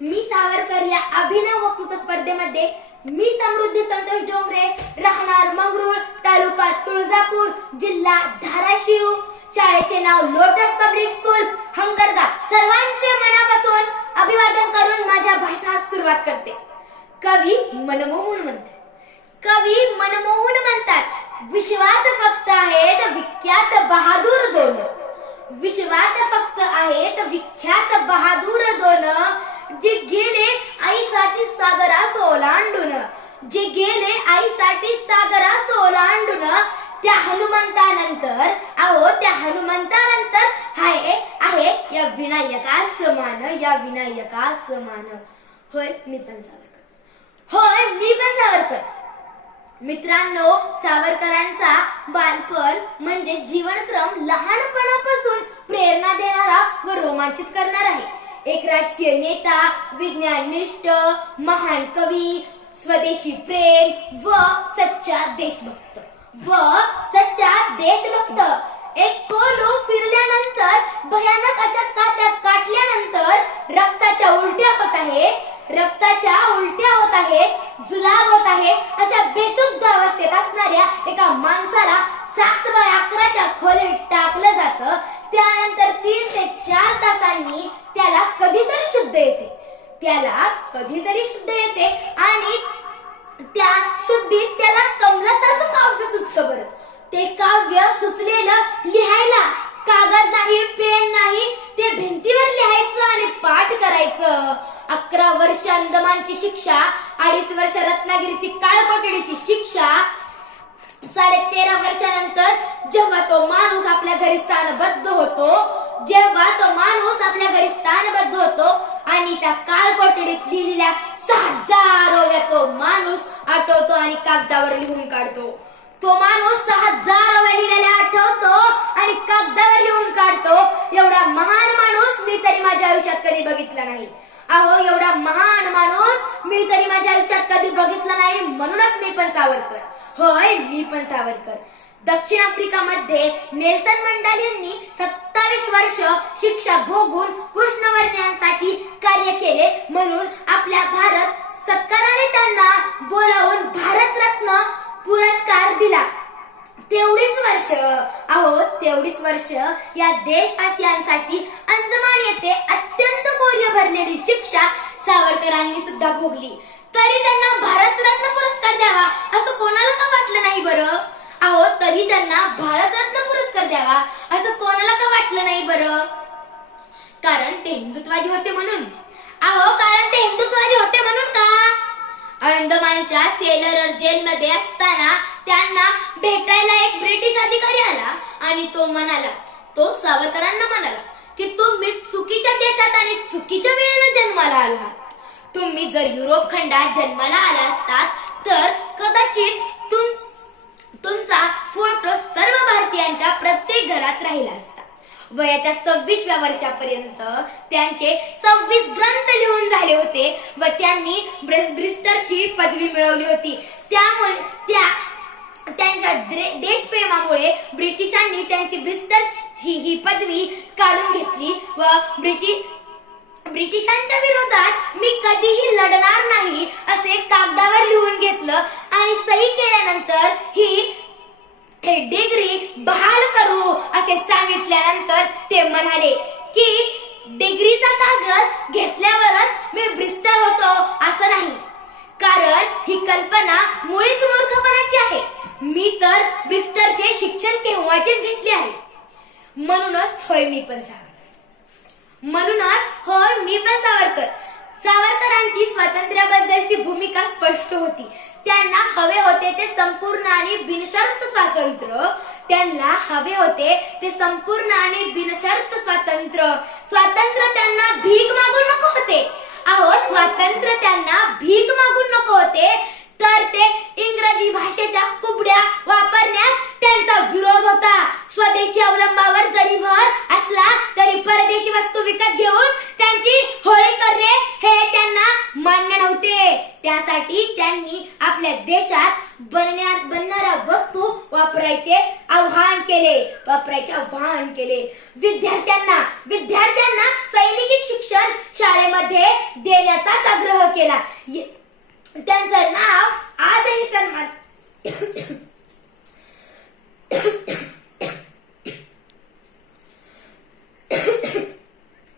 मी सावरकर या अभिनव वक्तृत्व स्पर्धेमध्ये मी समृद्धी संतोष डोंगरे, राहणार मंगरुळ, तालुका तुळजापूर, जिल्हा धाराशिव, शाळेचे नाव लोटस पब्लिक स्कूल हंगरगा, सर्वांचे मनापासून अभिवादन करून माझ्या भाषणास सुरुवात करते। कवी मनमोहन म्हणतात, कवी मनमोहन म्हणतात, विश्वात फक्त आहेत विख्यात बहादूर दोन, विश्वात फक्त आहेत विख्यात बहादूर दोन, जे गेले आईसाठी सागरास ओलांडून, जे गेले आईसाठी सागरास ओलांडून, त्या हनुमंतानंतर त्या हनुमंतानंतर आहे या विनायकास मान, या विनायकास मान। होय मी पण सावरकर, होय मी पण सावरकर। मित्रांनो, सावरकरांचा बालपण म्हणजे जीवनक्रम लहानपणापासून प्रेरणा देणारा व रोमांचित करणारा आहे। एक राजकीय नेता, विज्ञाननिष्ठ, महान कवी, स्वदेशी प्रेम व सच्चा देशभक्त, एक कोलो फिरल्यानंतर, भयानक अशा काट्यात काटल्यानंतर रक्ताच्या उलट्या होत आहेत, जुलाब होत आहे, अशा बेशुद्ध अवस्थेत असणाऱ्या एका माणसाला 7/11च्या खोलीत टाकलं जातं। त्यानंतर 3 ते 4 तासांनी त्याला कधीतरी शुद्ध येते आणि त्या शुद्धीत त्याला कमलासारखं काव्य सुचतं। बरं, ते काव्य सुचलेलं लिहायला कागद नाही, पेन नाही, ते भिंतीवर लिहायचं आणि पाठ करायचं। 11 वर्ष अंदमानची शिक्षा, 2.5 वर्ष रत्नागिरीची काळकोठडीची शिक्षा, 13.5 वर्षानंतर जेव्हा तो माणूस आपल्या घरी स्थानबद्ध होतो, आणि त्या काळकोठडीत लिहिलेल्या 6000 ओव्या तो माणूस आठवतो आणि कागदावर लिहून काढतो। तो माणूस 6000 ओव्या लिहिलेल्या आठवतो आणि कागदावर लिहून काढतो। एवढा महान माणूस मी तरी माझ्या आयुष्यात कधी बघितला नाही। एवढा महान माणूस मी तरी माझ्या आयुष्यात कधी बघितला नाही, म्हणूनच मी पण सावरकर, होय मी पण सावरकर। दक्षिण आफ्रिकामध्ये नेल्सन मंडेला यांनी 27 वर्ष शिक्षा भोगून कृष्णवर्णियांसाठी कार्य केले, म्हणून आपल्या भारत सरकारने त्यांना बोलावून भारतरत्न पुरस्कार दिला। तेवढीच वर्ष या देशवासियांसाठी अंदमान येथे अत्यंत कोर्य भरलेली शिक्षा सावरकरांनी सुद्धा भोगली, तरी त्यांना भारतरत्न पुरस्कार द्यावा असं कोणाला का वाटलं नाही बरं? तरी त्यांना भारतरत्न पुरस्कार द्यावा असं कोणाला का वाटलं नाही बरं? कारण ते हिंदुत्ववादी होते म्हणून। का? अंदमानच्या सेलर जेलमध्ये असताना त्यांना भेटायला एक ब्रिटिश अधिकारी आला आणि तो सावरकरांना म्हणाला की तुम्ही चुकीच्या देशात आणि चुकीच्या वेळेला जन्माला आलात। तुम्ही जर युरोप खंडात जन्माला आला असतात तर कदाचित तुमचा फोटो सर्व भारतीयांच्या प्रत्येक घरात राहिला असता। वयाच्या 26व्या वर्षापर्यंत त्यांचे 26 ग्रंथ लिहून झाले होते व त्यांनी ब्रिस्टरची पदवी मिळवली होती। त्यामुळे त्यांच्या देशप्रेमामुळे ब्रिटिशांनी त्यांची ब्रिस्टरची ही पदवी काढून घेतली व ब्रिटिशांच्या विरोधात मी कधीही लढणार नाही असे कागदावर लिहून घेतलं आणि सही केल्यानंतर ही डिग्री बहाल करू असे सांगितल्यानंतर ते म्हणाले की डिग्रीचा कागद घेतल्यावरच मी ब्रिस्टर होतो असं नाही, कारण ही कल्पना मुळीच मूर्खपणाची आहे। मी तर ब्रिस्टरचे शिक्षण केव्हाचेच घेतले आहे। म्हणूनच होय मी पण सावरकर। सावरकरांची स्वातंत्र्याबद्दलची भूमिका स्पष्ट होती। त्यांना हवे होते ते संपूर्ण आणि बिनशर्त स्वातंत्र्य। स्वातंत्र्य त्यांना भीक मागून नको होते, तर ते इंग्रजी भाषेच्या कुबड्या वापरण्यास त्यांचा विरोध होता। स्वदेशी अवलंबावर जरी भर असला तरी परदेशी वस्तू विकत घेऊन त्यांची होळी करणे हे त्यांना मान्य नव्हते। त्यासाठी त्यांनी आपल्या देशात बनणाऱ्या वस्तू वापर वापरायचे आवाहन केले. विद्यार्थ्यांना सैनिकी शिक्षण शाळेमध्ये देण्याचाच आग्रह केला. त्यांचं नाव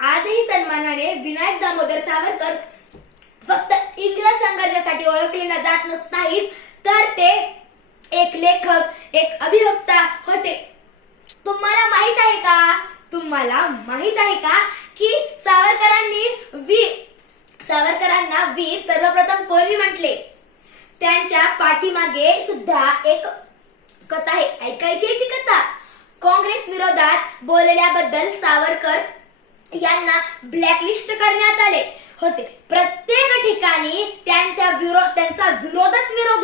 आजही सन्मानाने विनायक दामोदर सावरकर फक्त इंग्रज संघर्षासाठी ओळखले जात नाहीत, तर ते एक लेखक, एक अभिवक्ता होते. तुम्हाला माहित आहे का की सावरकरांना वीर सर्वप्रथम कोणी म्हटले? त्यांच्या पाठीमागे सुद्धा एक कथा आहे. ऐकायची ती कथा. काँग्रेस विरोधात बोलल्याबद्दल सावरकर यांना ब्लॅकलिस्ट करण्यात आले होते. प्रत्येक ठिकाणी त्यांचा विरोध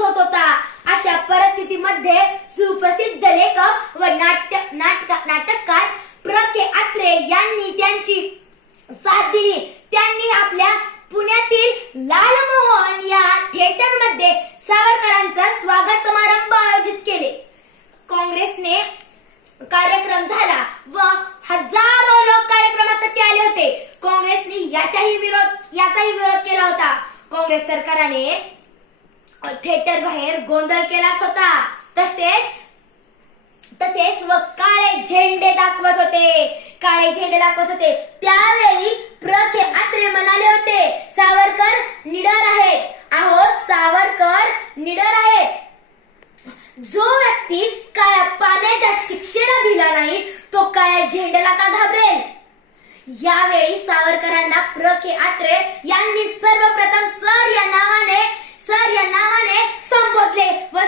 होत होता. अशा परिस्थितीमध्ये सुप्रसिद्ध लेखक व नाटककार प्र. के. अत्रे यांनी त्यांची साथ दिली. त्यांनी आपल्या पुण्यातील लालमोहन या थिएटरमध्ये सावरकरांचा स्वागत समारंभ आयोजित केले. काँग्रेसने कार्यक्रम झाला व हजारो लोक कार्यक्रमासाठी आले होते. काँग्रेसने याचाही विरोध केला होता. काँग्रेस सरकारने थिएटर बाहेर गोंधळ केलाच होता. तसेच व काळे झेंडे दाखवत होते. त्यावेळी प्र. के. अत्रे म्हणाले होते, सावरकर निडर आहेत. जो व्यक्ती काळ्या पाण्याच्या शिक्षेला भिला नाही, तो काळ्या झेंड्याला का घाबरेल? यावेळी सावरकरांना प्र. के. अत्रे यांनी सर्वप्रथम सर या नावाने संबोधले व